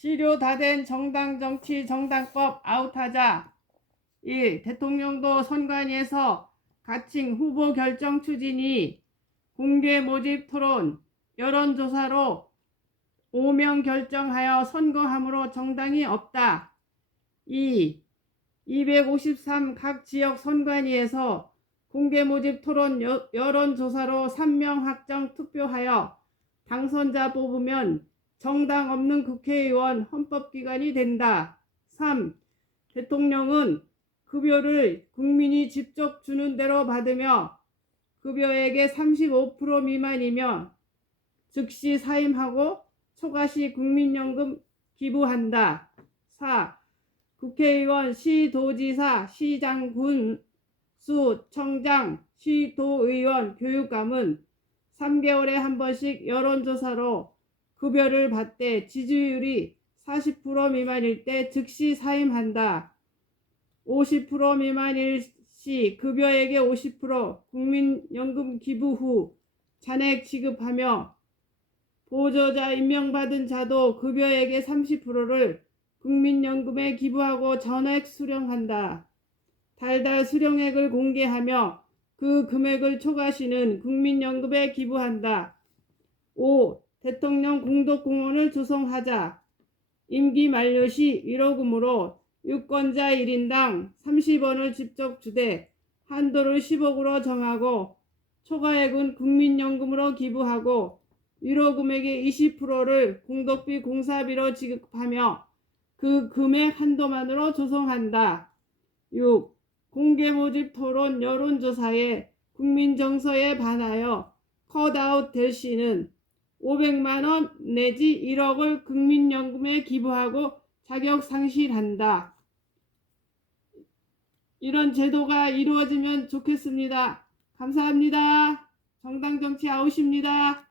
시료 다 된 정당 정치 정당법 아웃하자. 1. 대통령도 선관위에서 가칭 후보 결정 추진이 공개 모집 토론 여론조사로 5명 결정하여 선거함으로 정당이 없다. 2. 253 각 지역 선관위에서 공개 모집 토론 여, 여론조사로 3명 확정 투표하여 당선자 뽑으면 정당 없는 국회의원 헌법기관이 된다. 3. 대통령은 급여를 국민이 직접 주는 대로 받으며 급여액의 35% 미만이면 즉시 사임하고 초과시 국민연금 기부한다. 4. 국회의원, 시도지사, 시장, 군 수, 청장, 시도의원, 교육감은 3개월에 한 번씩 여론조사로 급여를 받되 지지율이 40% 미만일 때 즉시 사임한다. 50% 미만일 시 급여액의 50% 국민연금 기부 후 잔액 지급하며 보조자 임명받은 자도 급여액의 30%를 국민연금에 기부하고 전액 수령한다. 달달 수령액을 공개하며 그 금액을 초과시는 국민연금에 기부한다. 5. 대통령 공덕공원을 조성하자. 임기 만료 시 1억금으로 유권자 1인당 30원을 직접 주되 한도를 10억으로 정하고 초과액은 국민연금으로 기부하고 위로 금액의 20%를 공덕비 공사비로 지급하며 그 금액 한도만으로 조성한다. 6. 공개 모집 토론 여론조사에 국민 정서에 반하여 컷아웃 될 시는 500만 원 내지 1억을 국민연금에 기부하고 자격 상실한다. 이런 제도가 이루어지면 좋겠습니다. 감사합니다. 정당 정치 아웃입니다.